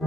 তিন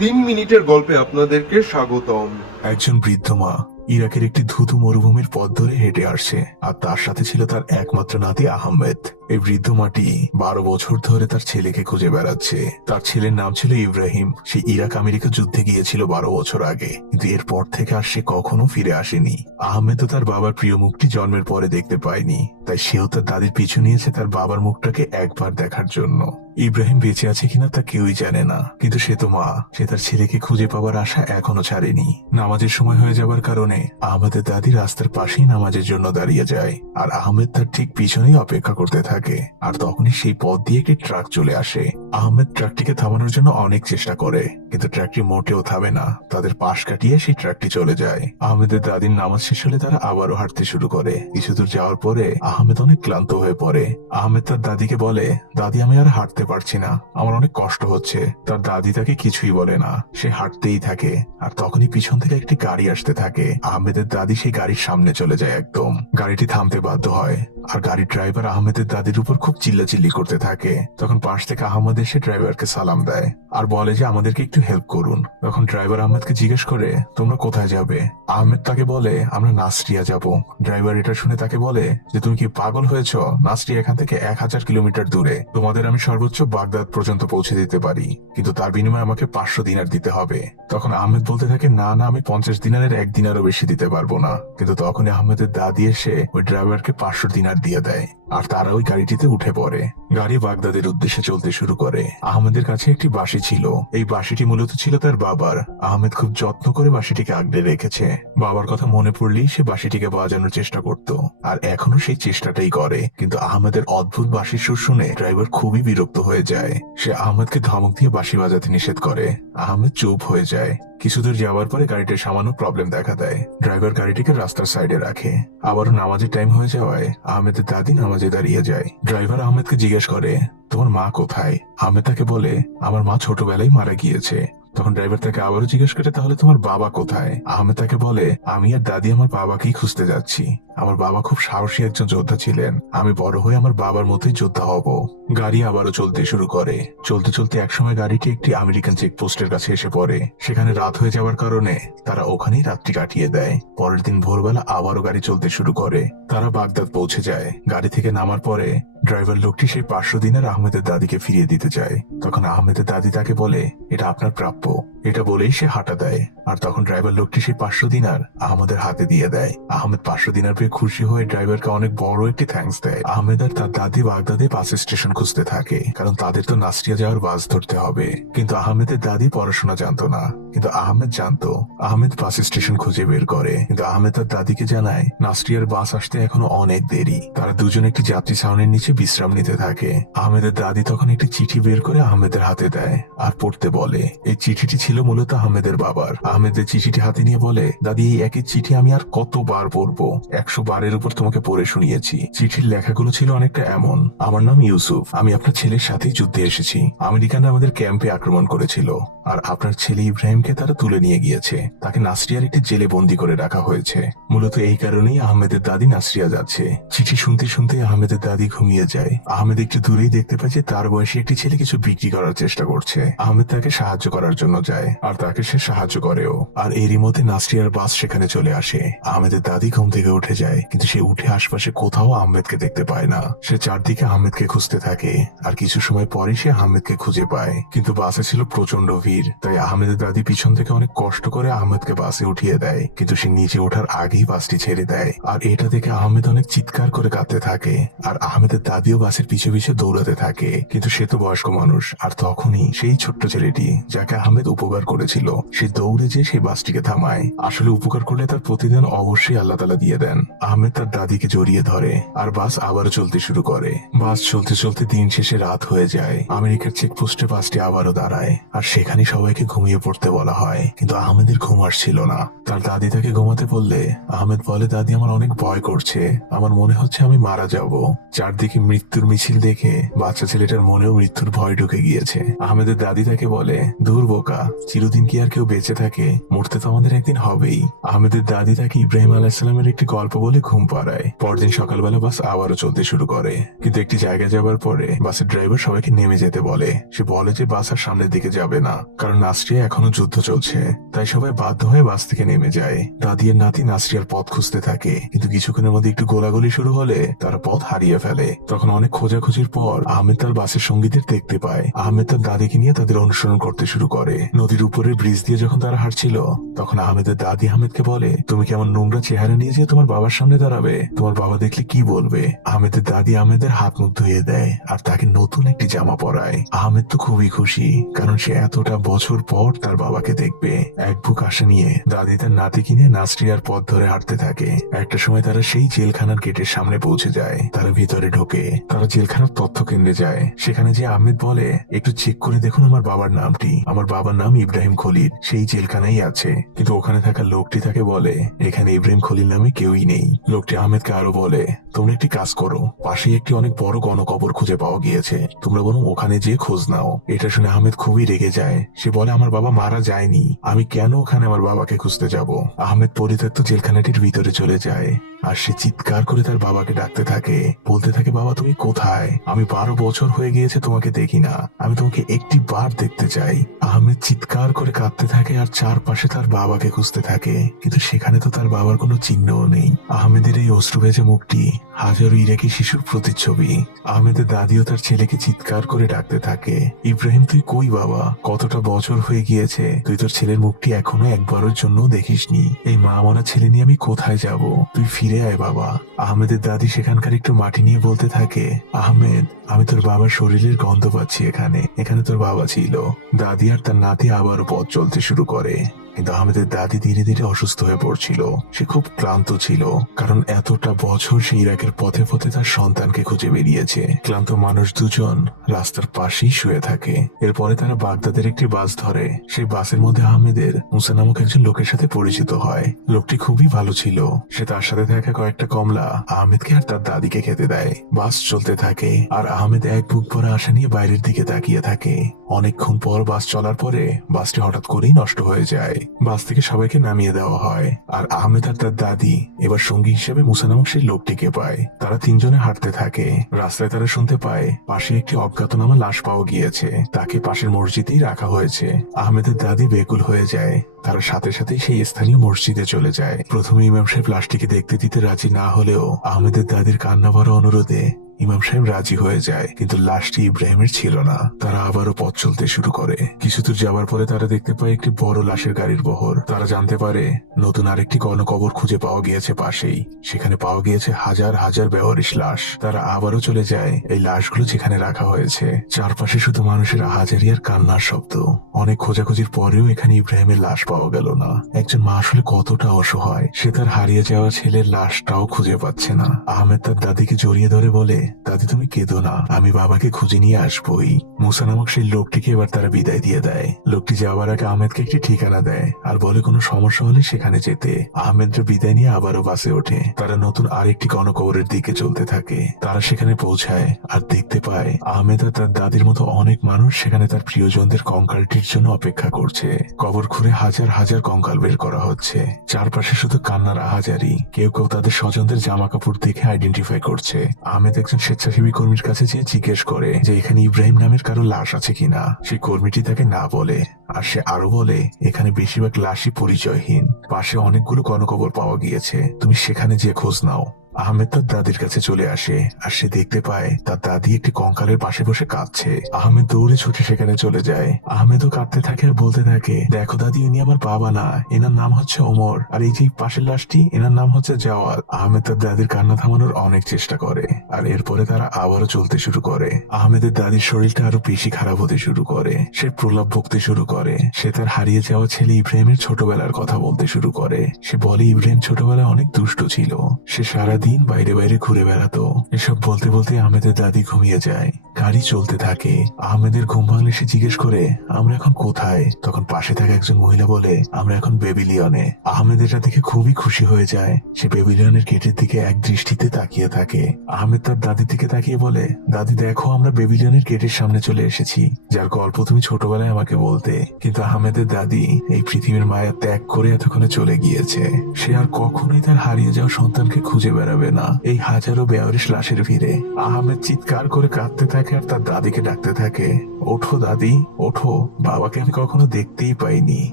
মিনিটের গল্পে আপনাদেরকে স্বাগতম। একজন বৃদ্ধ মা ইরাকের একটি ধুতু মরুভূমির পথ ধরে হেঁটে আসছে আর তার সাথে ছিল তার একমাত্র নাতি আহমেদ। এই বৃদ্ধ মাটি বারো বছর ধরে তার ছেলেকে খুঁজে বেড়াচ্ছে। তার ছেলের নাম ছিল ইব্রাহিম। সে ইরাক আমেরিকা যুদ্ধে গিয়েছিল বারো বছর আগে। কিন্তু এরপর থেকে আর সে কখনো ফিরে আসেনি। আহমেদও তার বাবার প্রিয় মুখটি জন্মের পরে দেখতে পায়নি। তাই সেও তার দাদির পিছু নিয়েছে তার বাবার মুখটাকে একবার দেখার জন্য। ইব্রাহিম বেঁচে আছে কিনা তা কেউই জানে না। কিন্তু সে তো মা। সে তার ছেলেকে খুঁজে পাওয়ার আশা এখনও ছাড়েনি। নামাজের সময় হয়ে যাবার কারণে আহমেদের দাদি রাস্তার পাশেই নামাজের জন্য দাঁড়িয়ে যায়। আর আহমেদ তার ঠিক পিছনেই অপেক্ষা করতে থাকে। আর তখনই সেই পথ দিয়ে একটি ট্রাক চলে আসে। আহমেদ ট্রাকটিকে থামানোর জন্য অনেক চেষ্টা করে, কিন্তু ট্রাকটি মোটেও থামে না। তাদের পাশ কাটিয়ে সেই ট্রাকটি চলে যায়। আহমেদের দাদির নামাজ শেষ হলে তারা আবারও হাঁটতে শুরু করে। কিছু দূর যাওয়ার পরে আহমেদ অনেক ক্লান্ত হয়ে পড়ে। আহমেদ তার দাদিকে বলে, দাদি, আমি আর হাঁটতে পারছি না। আমার অনেক কষ্ট হচ্ছে। তার দাদি তাকে কিছুই বলে না। সে হাঁটতেই থাকে। আর তখনই পিছন থেকে একটি গাড়ি আসতে থাকে। আহমেদের দাদি সেই গাড়ির সামনে চলে যায় একদম। গাড়িটি থামতে বাধ্য হয়। আর গাড়ির ড্রাইভার আহমেদের দাদির উপর খুব চিল্লাচিল্লি করতে থাকে। তখন পাশ থেকে আহমেদ এসে ড্রাইভারকে সালাম দেয় আর বলে যে আমাদেরকে একটু হেল্প করুন। তখন ড্রাইভার আহমেদকে জিজ্ঞেস করে, তোমরা কোথায় যাবে? আহমেদ তাকে বলে, আমরা নাসরিয়া যাব। ড্রাইভার এটা শুনে তাকে বলে যে, তুমি কি পাগল হয়েছ? নাসরিয়া এখান থেকে এক হাজার কিলোমিটার দূরে। তোমাদের আমি সর্বোচ্চ বাগদাদ পর্যন্ত পৌঁছে দিতে পারি। কিন্তু তার বিনিময়ে আমাকে পাঁচশো দিনার দিতে হবে। তখন আহমেদ বলতে থাকে, না না, আমি পঞ্চাশ দিনারের এক দিনারও বেশি দিতে পারব না। কিন্তু তখনই আহমেদের দাদি এসে ওই ড্রাইভারকে পাঁচশো দিনার দিয়ে দেয়। আর তারা ওই গাড়িটিতে উঠে পড়ে। গাড়ি বাগদাদের উদ্দেশ্যে চলতে শুরু করে। আহমেদের কাছে একটি বাঁশি ছিল। এই বাঁশিটি মূলত ছিল তার বাবার। আহমেদ খুব যত্ন করে বাঁশিটিকে আগলে রেখেছে। বাবার কথা মনে পড়লেই সে বাঁশিটিকে বাজানোর চেষ্টা করত। আর এখনও সেই চেষ্টাটাই করে। কিন্তু আহমেদের অদ্ভুত বাঁশির সুর শুনে ড্রাইভার খুবই বিরক্ত হয়ে যায়। সে আহমেদকে ধমক দিয়ে বাঁশি বাজাতে নিষেধ করে। আহমেদ চুপ হয়ে যায়। কিছু দূর যাওয়ার পরে গাড়িটির সামান্য প্রবলেম দেখা দেয়। ড্রাইভার গাড়িটিকে রাস্তার সাইডে রাখে। আবারও নামাজের টাইম হয়ে যাওয়ায় আহমেদের দাদি নামাজে দাঁড়িয়ে যায়। ড্রাইভার আহমেদকে জিজ্ঞেস করে, তোমার মা কোথায়? আহমেদ তাকে বলে, আমার মা ছোটবেলায় মারা গিয়েছে। তখন ড্রাইভার তাকে আবারও জিজ্ঞেস করে, তাহলে তোমার বাবা কোথায়? আহমেদ তাকে বলে, আমি আর দাদি আমার বাবাকেই খুঁজতে যাচ্ছি। আমার বাবা খুব সাহসী একজন যোদ্ধা ছিলেন। আমি বড় হয়ে আমার বাবার মতোই যোদ্ধা হব। গাড়ি আবারও চলতে শুরু করে। চলতে চলতে একসময় গাড়িটি একটি আমেরিকান চেকপোস্টের কাছে এসে পড়ে। সেখানে রাত হয়ে যাওয়ার কারণে তারা ওখানেই রাত্রি কাটিয়ে দেয়। পরের দিন ভোরবেলা আবারও গাড়ি চলতে শুরু করে। তারা বাগদাদ পৌঁছে যায়। গাড়ি থেকে নামার পরে ড্রাইভার লোকটি সেই পাঁচশো দিনের আহমেদের দাদিকে ফিরিয়ে দিতে চায় তখন আহমেদের দাদি তাকে বলে, এটা আপনার প্রাপ্য। এটা বলেই সে হাঁটা দেয়। আর তখন ড্রাইভার লোকটি সেই পাঁচশো দিনার আহমেদের হাতে দিয়ে দেয়। আহমেদ পাঁচশো দিনার পেয়ে খুশি হয়ে ড্রাইভারকে অনেক বড় একটি থ্যাঙ্কস দেয়। আহমেদ আর তার দাদি বাগদাদে বাস স্টেশন খুঁজতে থাকে, কারণ তাদের তো নাসরিয়া যাওয়ার বাস ধরতে হবে। কিন্তু আহমেদের দাদি পড়াশোনা জানতো না। কিন্তু আহমেদ জানতো, আহমেদ বাস স্টেশন খুঁজে বের করে। কিন্তু আহমেদ তার দাদিকে জানায়, নাসরিয়ার বাস আসতে এখনও অনেক দেরি। তারা দুজন একটি যাত্রী ছাউনির নিচে বিশ্রাম নিতে থাকে। আহমেদের দাদি তখন একটি চিঠি বের করে আহমেদের হাতে দেয় আর পড়তে বলে। এই চিঠিটি ছিল মূলত আহমেদের বাবার। আহমেদের চিঠিটি হাতে নিয়ে বলে, দাদি, এই একই চিঠি আমি আর কতবার পড়ব? একশো বারের উপর তোমাকে পড়ে শুনিয়েছি। চিঠির লেখাগুলো ছিল অনেকটা এমন। আমার নাম ইউসুফ। আমি আপনার ছেলের সাথেই যুদ্ধে এসেছি। আমেরিকানরা আমাদের ক্যাম্পে আক্রমণ করেছিল। আর আপনার ছেলে ইব্রাহিমকে তারা তুলে নিয়ে গিয়েছে। তাকে নাসরিয়ার একটি জেলে বন্দি করে রাখা হয়েছে। মূলত এই কারণেই আহমেদের দাদি নাসরিয়া যাচ্ছে। চিঠি শুনতে শুনতে আহমেদের দাদি ঘুমিয়ে যায়। আহমেদ একটু দূরেই দেখতে পায় যে তার বয়সী একটি ছেলে কিছু বিক্রি করার চেষ্টা করছে। আহমেদ তাকে সাহায্য করার জন্য যায়, আর তাকে সে সাহায্য করেও। আর এরই মধ্যে নাসরিয়ার বাস সেখানে চলে আসে। আহমেদের দাদি ঘুম থেকে উঠে যায়, কিন্তু সে উঠে আশপাশে কোথাও আহমেদকে দেখতে পায় না। সে চারদিকে আহমেদকে খুঁজতে থাকে, আর কিছু সময় পরে সে আহমেদকে খুঁজে পায়। কিন্তু বাসে ছিল প্রচণ্ড ভিড়। তাই আহমেদের দাদি পিছন থেকে অনেক কষ্ট করে আহমেদকে বাসে উঠিয়ে দেয়, কিন্তু সে নিচে ওঠার আগেই বাসটি ছেড়ে দেয়। আর এটা দেখে আহমেদ অনেক চিৎকার করে কাঁদতে থাকে, আর আহমেদের দাদিও বাসের পিছু পিছু দৌড়াতে থাকে, কিন্তু সে তো বয়স্ক মানুষ, আর তখনই সেই ছোট্ট ছেলেটি, যাকে আহমেদ উপকার করেছিল, সে দৌড়ে যে সেই বাসটিকে থামায়। আসলে উপকার করলে তার প্রতিদিন অবশ্যই আল্লাহ তালা দিয়ে দেন। আহমেদ তার দাদিকে জড়িয়ে ধরে, আর বাস আবারও চলতে শুরু করে। বাস চলতে চলতে দিন শেষে রাত হয়ে যায়। আমেরিকার চেকপোস্টে বাসটি আবারও দাঁড়ায়, আর সেখানে সেখানে সবাইকে ঘুমিয়ে পড়তে বলা হয়, কিন্তু আহমেদের ঘুম আসছিল না। তার দাদি তাকে ঘুমাতে বললে, আহমেদ বলে, দাদি আমার অনেক ভয় করছে। আমার মনে হচ্ছে আমি মারা যাব। চারদিকে মৃত্যুর মিছিল দেখে বাচ্চা ছেলেটার মনেও মৃত্যুর ভয় ঢুকে গিয়েছে। আহমেদের দাদি তাকে বলে, দূর বোকা, চিরদিন কি আর কেউ বেঁচে থাকে? মরতে তো আমাদের একদিন হবেই। আহমেদের দাদি তাকে ইব্রাহিম আলাহিসাল্লামের একটি গল্প বলে ঘুম পাড়ায়। পরদিন সকালবেলা বাস আবারও চলতে শুরু করে। কিন্তু একটি জায়গায় যাবার পরে বাসের ড্রাইভার সবাইকে নেমে যেতে বলে। সে বলে যে বাস আর সামনের দিকে যাবে না। কারণ নাসরিয়া এখনও যুদ্ধ চলছে। তাই সবাই বাধ্য হয়ে বাস থেকে নেমে যায়। দাদি নাতি নাসরিয়ার পথ খুঁজতে থাকে। কিন্তু কিছুক্ষণের মধ্যে একটু গোলাগুলি শুরু হলে তারা পথ হারিয়ে ফেলে। তখন অনেক খোঁজাখুঁজির পর আহমেদ তার বাসের সঙ্গীদের দেখতে পায়। আহমেদ তার দাদিকে নিয়ে তাদের অনুসরণ করতে শুরু করে। নদীর উপরের ব্রিজ দিয়ে যখন তারা হাঁটছিল, তখন আহমেদের দাদি আহমেদকে বলে, তুমি কেমন নোংরা চেহারা নিয়ে যে তোমার বাবার সামনে দাঁড়াবে? তোমার বাবা দেখলে কি বলবে? আহমেদের দাদি আহমেদের হাত মুখ ধুয়ে দেয় আর তাকে নতুন একটি জামা পরায়। আহমেদ তো খুবই খুশি, কারণ সে এতটা বছর পর তার বাবাকে দেখবে। এক বুক আশা নিয়ে দাদি তার নাতি কিনে নাসরিয়ার পথ ধরে হাঁটতে থাকে। একটা সময় তারা সেই জেলখানার গেটের সামনে পৌঁছে যায়। তারা ভিতরে ঢোকে। তারা জেলখানার তথ্য কেন্দ্রে যায়। সেখানে যে আহমেদ বলে, একটু চেক করে দেখুন আমার বাবার নামটি। আমার বাবার নাম ইব্রাহিম খলিল। সেই জেলখানাই আছে। কিন্তু ওখানে থাকা লোকটি তাকে বলে, এখানে ইব্রাহিম খলিল নামে কেউই নেই। লোকটি আহমেদকে আরও বলে, তোমরা একটি কাজ করো। পাশেই একটি অনেক বড় গণকবর খুঁজে পাওয়া গিয়েছে। তোমরা বরং ওখানে যেয়ে খোঁজ নাও। এটা শুনে আহমেদ খুবই রেগে যায়। সে বলে, আমার বাবা মারা যায়নি। আমি কেন ওখানে আমার বাবাকে খুঁজতে যাব? আহমেদ পরিত্যক্ত জেলখানাটির ভিতরে চলে যায়। আর সে চিৎকার করে তার বাবাকে ডাকতে থাকে। বলতে থাকে, বাবা, তুমি কোথায়? আমি বারো বছর হয়ে গিয়েছে তোমাকে দেখি না। আমি তোমাকে একটি বার দেখতে চাই। আহমেদ চিৎকার করে কাঁদতে থাকে আর চারপাশে তার বাবাকে খুঁজতে থাকে। কিন্তু সেখানে তো তার বাবার কোনো চিহ্নও নেই। আহমেদের এই অশ্রু ভেজে মুখটি হাজারো ইরাকি শিশুর প্রতিচ্ছবি। আহমেদের দাদিও তার ছেলেকে চিৎকার করে ডাকতে থাকে। ইব্রাহিম, তুই কই বাবা? কতটা বছর হয়ে গিয়েছে? তুই তোর ছেলের মুখটি এখনও একবারের জন্য দেখিসনি। এই মা মরা ছেলে নিয়ে আমি কোথায় যাব? তুই ফিরে আয় বাবা। আহমেদের দাদি সেখানকার একটু মাটি নিয়ে বলতে থাকে, আহমেদ, আমি তোর বাবার শরীরের গন্ধ পাচ্ছি এখানে। এখানে তোর বাবা ছিল। দাদি আর তার নাতি আবারও পথ চলতে শুরু করে। কিন্তু আহমেদের দাদি ধীরে ধীরে অসুস্থ হয়ে পড়ছিল। সে খুব ক্লান্ত ছিল, কারণ এতটা বছর সে ইরাকের পথে পথে তার সন্তানকে খুঁজে বেরিয়েছে। ক্লান্ত মানুষ দুজন রাস্তার পাশেই শুয়ে থাকে। এরপরে তারা বাগদাদের একটি বাস ধরে। সেই বাসের মধ্যে আহমেদের মুসা নামক একজন লোকের সাথে পরিচিত হয়। লোকটি খুবই ভালো ছিল। সে তার সাথে থাকা কয়েকটা কমলা আহমেদকে আর তার দাদিকে খেতে দেয়। বাস চলতে থাকে, আর আহমেদ এক বুক ভরা আশা নিয়ে বাইরের দিকে তাকিয়ে থাকে। অনেকক্ষণ পর বাস চলার পরে বাসটি হঠাৎ করেই নষ্ট হয়ে যায়। বাস থেকে সবাইকে নামিয়ে দেওয়া হয়। আর আহমেদ আর তার দাদি এবার সঙ্গী হিসেবে মুসা নামক সেই লোকটিকে পায়। তারা তিনজনে হাঁটতে থাকে। রাস্তায় তারা শুনতে পায়, পাশে একটি অজ্ঞাতনামা লাশ পাওয়া গিয়েছে। তাকে পাশের মসজিদেই রাখা হয়েছে। আহমেদের দাদি বেকুল হয়ে যায়। তারা সাথে সাথে সেই স্থানীয় মসজিদে চলে যায়। প্রথমে ইমাম সাহেব লাশটিকে দেখতে দিতে রাজি না হলেও আহমেদের দাদির কান্না ভরা অনুরোধে ইমাম সাহেব রাজি হয়ে যায়, কিন্তু লাশটি ইব্রাহিমের ছিল না। তারা আবারও পথ চলতে শুরু করে। কিছু দূর যাওয়ার পরে তারা দেখতে পায় একটি বড় লাশের গাড়ির বহর। তারা জানতে পারে, নতুন আরেকটি গণকবর খুঁজে পাওয়া গিয়েছে পাশেই। সেখানে পাওয়া গিয়েছে হাজার হাজার ব্যবহারিস লাশ। তারা আবারও চলে যায় এই লাশগুলো যেখানে রাখা হয়েছে। চারপাশে শুধু মানুষের আহাজারি আর কান্নার শব্দ। অনেক খোঁজাখুঁজির পরেও এখানে ইব্রাহিমের লাশ পাওয়া গেল না। একজন মা আসলে কতটা অসহায়। সে তার হারিয়ে যাওয়া ছেলের লাশটাও খুঁজে পাচ্ছে না। আহমেদ তার দাদিকে জড়িয়ে ধরে বলে দাদি তুমি কেঁদো না। আমি বাবাকে খুঁজে নিয়ে আসবই। মুসা নামক সেই লোকটিকে এবার তারা বিদায় দিয়ে দেয়। লোকটি যাওয়ার আগে আহমেদকে একটি ঠিকানা দেয় আর বলে, কোনো সমস্যা হলে সেখানে যেতে। আহমেদরা বিদায় নিয়ে আবারও বাসে ওঠে। তারা নতুন আরেকটি গণকবরের দিকে চলতে থাকে। তারা সেখানে পৌঁছায় আর দেখতে পায়, আহমেদ আর তার দাদির মতো অনেক মানুষ সেখানে তার প্রিয়জনদের কঙ্কালটির জন্য অপেক্ষা করছে। কবর খুঁড়ে হাজার হাজার কঙ্কাল বের করা হচ্ছে। চারপাশে শুধু কান্নার আহাজারি কেউ কেউ তাদের স্বজনদের জামা কাপড় দেখে আইডেন্টিফাই করছে। আহমেদ একজন স্বেচ্ছাসেবী কর্মীর কাছে যেয়ে জিজ্ঞেস করে যে এখানে ইব্রাহিম নামের কারও লাশ আছে কিনা। সেই কর্মীটি তাকে না বলে, আর সে আরও বলে, এখানে বেশিরভাগ লাশই পরিচয়হীন। পাশে অনেকগুলো গণকবর পাওয়া গিয়েছে। তুমি সেখানে যে খোঁজ নাও। আহমেদ তার দাদির কাছে চলে আসে, আর সে দেখতে পায় তার দাদি একটি কঙ্কালের পাশে বসে কাঁদছে। আহমেদ দৌড়ে ছুটে সেখানে চলে যায়। আহমেদও কাঁদতে থাকে আর বলতে থাকে, দেখো দাদি, ইনি আমার বাবা না। এনার নাম হচ্ছে ওমর, আর এই যে পাশের লাশটি, এনার নাম হচ্ছে জওয়াল। আহমেদ তার দাদির কান্না থামানোর অনেক চেষ্টা করে, আর এরপরে তারা আবারও চলতে শুরু করে। আহমেদের দাদির শরীরটা আরও বেশি খারাপ হতে শুরু করে। সে প্রলাপ বকতে শুরু করে। সে তার হারিয়ে যাওয়া ছেলে ইব্রাহিমের ছোটবেলার কথা বলতে শুরু করে। সে বলে, ইব্রাহিম ছোটবেলায় অনেক দুষ্ট ছিল। সে সারাদিন বাইরে বাইরে ঘুরে বেড়াতো। এসব বলতে বলতে আমেদের দাদি ঘুমিয়ে যায়। গাড়ি চলতে থাকে। আহমেদের ঘুম ভাঙলে সে জিজ্ঞেস করে, আমরা এখন কোথায়? তখন পাশে থাকা একজন মহিলা বলে, আমরা এখন বেবিলিয়নে আহমেদ এটা দেখে খুবই খুশি হয়ে যায়। সে বেবিলিয়নের গেটের দিকে এক দৃষ্টিতে তাকিয়ে থাকে। আহমেদ তার দাদির দিকে তাকিয়ে বলে, দাদি, দেখো আমরা বেবিলিয়নের গেটের সামনে চলে এসেছি, যার গল্প তুমি ছোটবেলায় আমাকে বলতে। কিন্তু আহমেদের দাদি এই পৃথিবীর মায়া ত্যাগ করে এতক্ষণে চলে গিয়েছে। সে আর কখনোই তার হারিয়ে যাওয়া সন্তানকে খুঁজে বেড়াবে না, এই হাজারো বেয়ারিশ লাশের ভিড়ে। আহমেদ চিৎকার করে কাঁদতে থাকে আর তার দাদিকে ডাকতে থাকে। ওঠো দাদি, ওঠো। বাবাকে আমি কখনো দেখতেই পাইনি।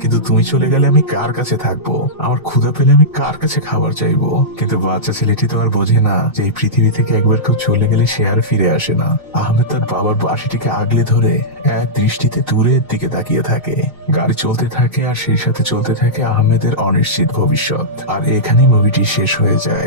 কিন্তু তুমি চলে গেলে আমি কার কাছে থাকব? আমার ক্ষুধা পেলে আমি কার কাছে খাবার চাইব? কিন্তু বাচ্চা ছেলেটি তো আর বোঝে না যে এই পৃথিবী থেকে একবার কেউ চলে গেলে সে আর ফিরে আসে না। আহমেদ তার বাবার বাসিটিকে আগলে ধরে এক দৃষ্টিতে দূরের দিকে তাকিয়ে থাকে। গাড়ি চলতে থাকে আর সেই সাথে চলতে থাকে আহমেদের অনিশ্চিত ভবিষ্যৎ। আর এখানেই মুভিটি শেষ হয়ে যায়।